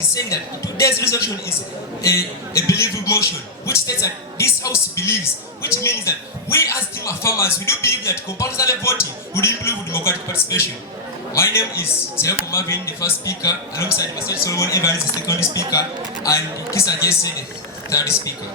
Saying that today's resolution is a believable motion, which states that this House believes, which means that we as team of farmers, we do believe that compulsory voting would improve democratic participation. My name is Sereko Marvin, the first speaker, alongside myself Solomon Evans, the second speaker, and Kisa Jesse, the third speaker.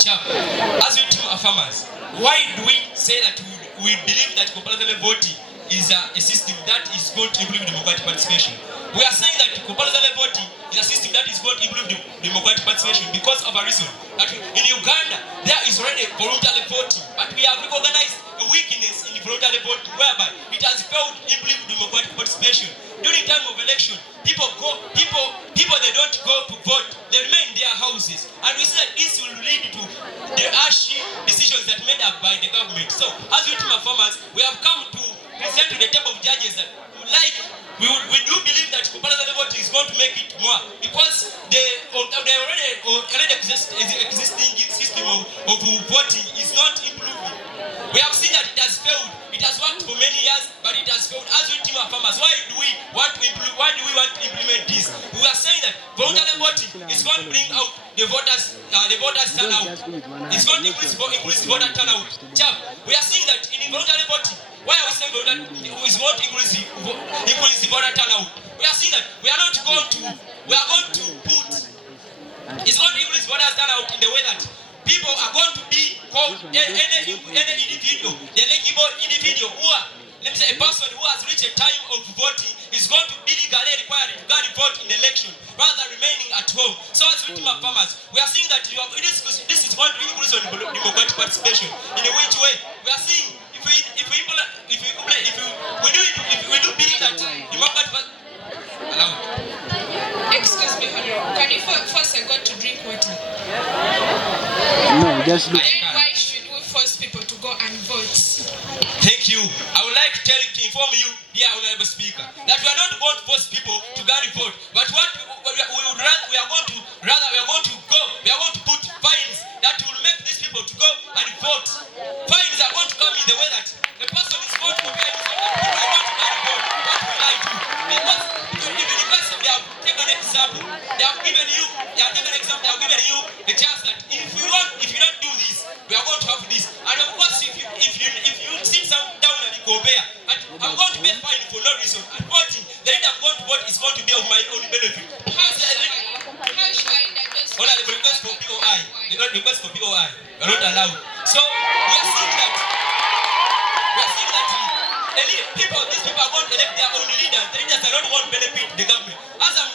Chap, as we team of farmers, why do we say that we believe that compulsory voting is a system that is going to improve democratic participation? We are saying that compulsory voting is a system that is going to improve democratic participation because of a reason. That in Uganda, there is already voluntary voting, but we have recognized a weakness in voluntary voting whereby it has failed to improve democratic participation. During time of election, people they don't go to vote, they remain in their houses. And we see that this will lead to the harsh decisions that made up by the government. So, as we team of farmers, we have come to present to the table of judges that we do believe that compulsory voting is going to make it more because the already existing system of voting is not improving. We have seen that it has failed. It has worked for many years, but it has failed. As we team of farmers, why do we want to implement this? We are saying that voluntary voting is going to bring out the voters turnout. It's going to increase voter turnout. We are seeing that in voluntary voting, why are we saying that is going to increase the voter turnout? We are seeing that we are going to put, it's going to increase voter turnout in the way that people are going to be called any individual, the eligible individual who are, let me say, a person who has reached a time of voting is going to be legally required to go and vote in the election rather than remaining at home. So as we team of farmers, we are seeing that this is going to increase on democratic participation. In which way? We are seeing if we do believe that democratic Excuse me, Honorable. Can you force a God to drink water? No, just look. Then why should we force people to go and vote? Thank you. I would like to inform you, dear Honorable Speaker, that we are not going to force people to go and vote, but we are going to put fines that will make these people to go and vote. Fines are going to come in the way that the person is going to pay people are going to go and vote. What will I do? Because even the person they have taken an example, they have given you a chance that if you don't do this, we are going to have this. And of course, if you sit down and compare, I'm going to pay fine for no reason. And voting, the reason I'm going to vote is going to be of my own benefit. How should I digest? Hold on, the request for POI. The request for POI. You are not allowed. So we are seeing that these people are going to elect their own leaders. The leaders are not going to benefit the government.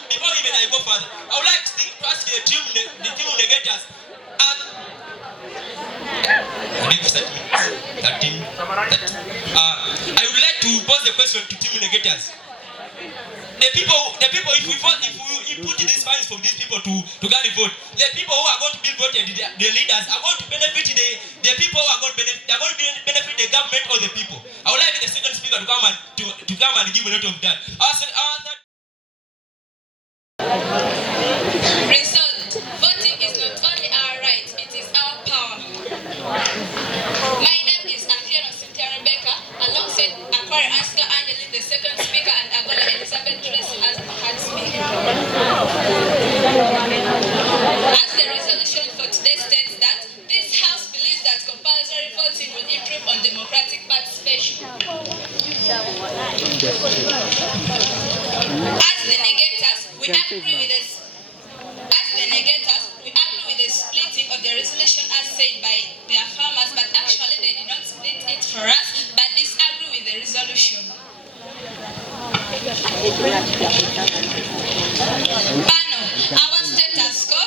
Before even I go further, I would like to ask the team negators. I would like to pose the question to team negators. The people, if we put these fines for these people to go and vote, the people who are going to be voted, the leaders are going to benefit the people who are going to benefit the government or the people. I would like the second speaker to come and give a note of that. Result. Voting is not only our right, it is our power. My name is Athiano Cynthia Rebecca, alongside Aquari Aska Angeline, the second speaker, and Agola Elizabeth Tracy as the third speaker. As the resolution for today states that this House believes that compulsory voting will improve on democratic participation. As the negators, we agree with the splitting of the resolution as said by their farmers, but actually they did not split it for us, but disagree with the resolution. Panel, our status quo,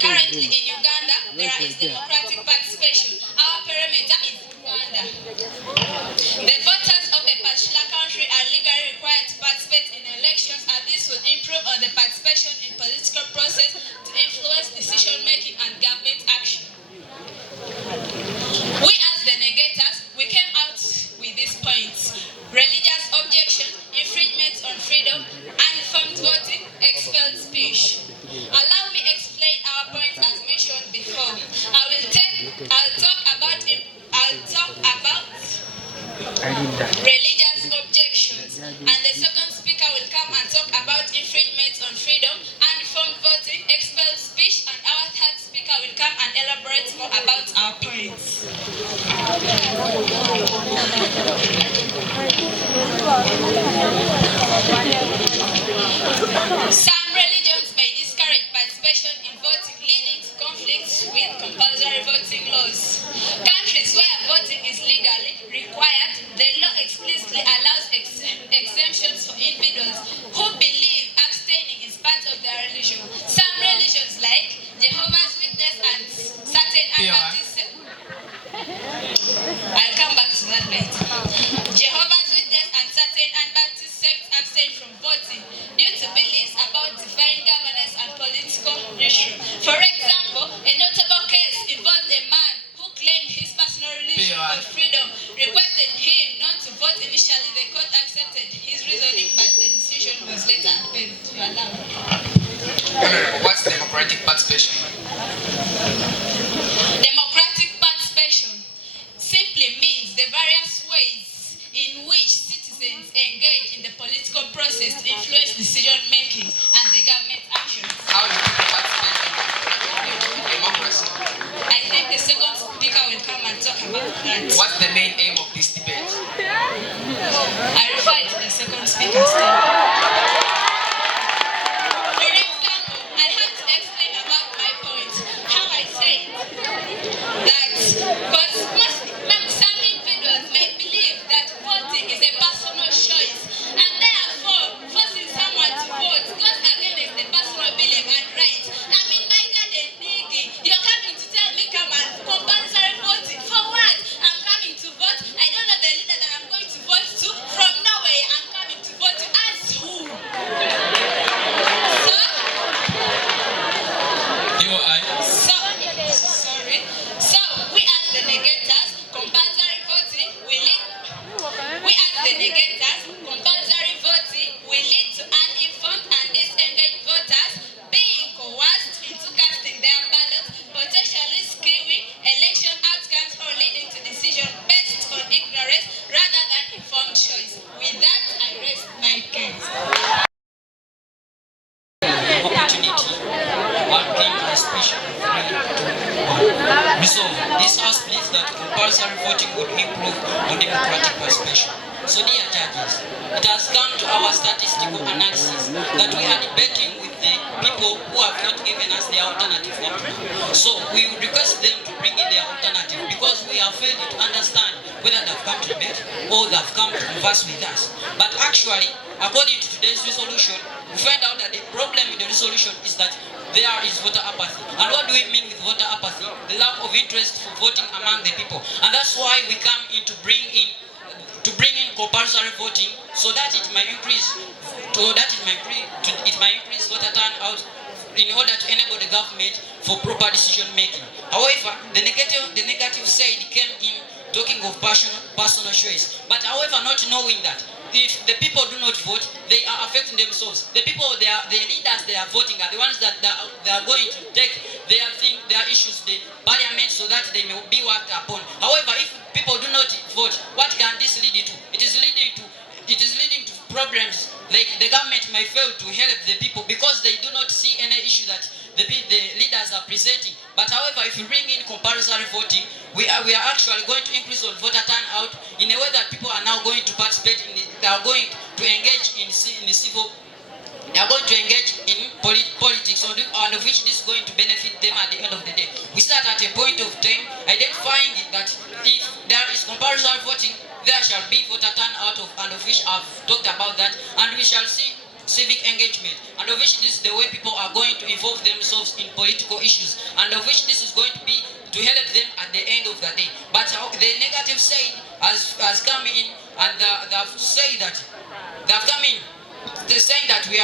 currently in Uganda, there is democratic participation. Our perimeter is Uganda. The voters of a particular country are legally required to participate in elections, and this will improve on the participation in political process to influence decision-making and government action. We as the negators, we came out with these points. Religious objection, infringements on freedom, uninformed voting, expelled speech. Allow me explain our points as mentioned before. I'll talk about religious objections, and the second speaker will come and talk about infringements on freedom. resolution 321. Resolve. This House believes that compulsory voting would improve on democratic participation. So dear judges, it has come to our statistical analysis that we are debating with the people who have not given us the alternative option. So we would request them to bring in their alternative because we have failed to understand whether they have come to debate or they have come to converse with us. But actually, according to today's resolution, we find out that the problem with the resolution is that there is voter apathy. And what do we mean with voter apathy? The lack of interest for voting among the people. And that's why we come in to bring in compulsory voting so that it might increase voter turnout in order to enable the government for proper decision making. However, the negative side came in talking of personal choice. But however, not knowing that if the people do not vote, they are affecting themselves. The people, the leaders they are voting are the ones that they are going to take their issues, the parliament, so that they may be worked upon. However, if people do not vote, what can this lead to? It is leading to problems like the government might fail to help the people because they do not see any issue that the leaders are presenting. But however, if you bring in compulsory voting, we are actually going to increase on voter turnout in a way that people are now going to participate they are going to engage in the civil. They are going to engage in politics, and of which this is going to benefit them at the end of the day. We start at a point of time identifying that if there is compulsory voting, there shall be voter turnout and of which I've talked about that, and we shall see civic engagement, and of which this is the way people are going to involve themselves in political issues, and of which this is going to be to help them at the end of the day. But the negative side has come in, and they've said that they've come in. They're saying that we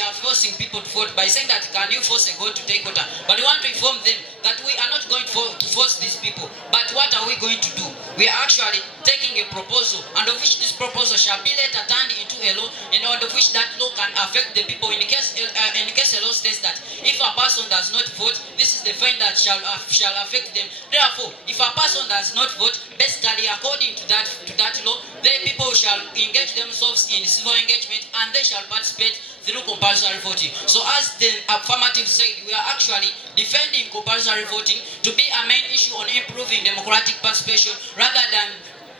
are forcing people to vote by saying that can you force a goat to take water? But we want to inform them that we are not going to force these people. But what are we going to do? We are actually taking a proposal, and of which this proposal shall be later turned into a law, and of which that law can affect the people. In case a law states that if a person does not vote, this is the fine that shall affect them. Therefore, if a person does not vote, basically according to that law, the people shall engage themselves in civil engagement, and they shall participate through compulsory voting. So as the affirmative said, we are actually defending compulsory voting to be a main issue on improving democratic participation rather than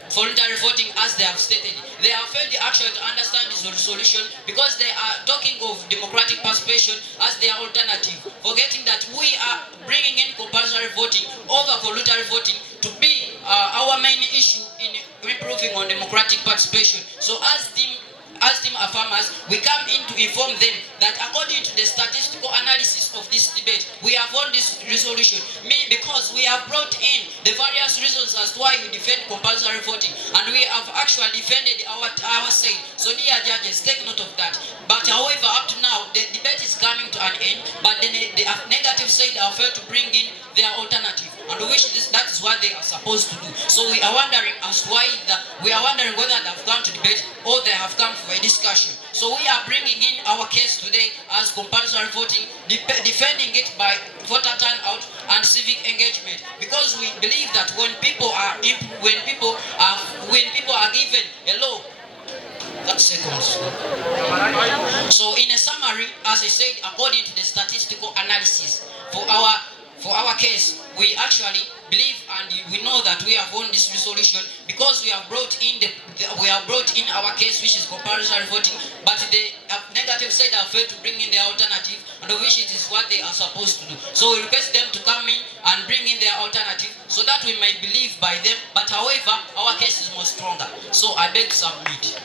voluntary voting as they have stated. They have failed actually to understand this resolution because they are talking of democratic participation as their alternative, forgetting that we are bringing in compulsory voting over voluntary voting to be our main issue in improving on democratic participation. So as team affirmers, we come in to inform them that according to the statistical analysis of this debate, we have won this resolution because we have brought in the various reasons as to why we defend compulsory voting, and we have actually defended our side. So dear judges, take note of that. But however, up to now, the debate is coming to an end, but the negative side have failed to bring in their alternative, and that is what they are supposed to do. So we are wondering as to why whether they have come to debate or they have come for a discussion. So we are bringing in our case today as compulsory voting, defending it by voter turnout and civic engagement, because we believe that when people are given a law. So in a summary, as I said, according to the statistical analysis for our case, we actually believe and we know that we have won this resolution because we have brought in our case, which is compulsory voting, but the negative side have failed to bring in their alternative, and of which it is what they are supposed to do. So we request them to come in and bring in their alternative so that we might believe by them. But however, our case is more stronger. So I beg to submit.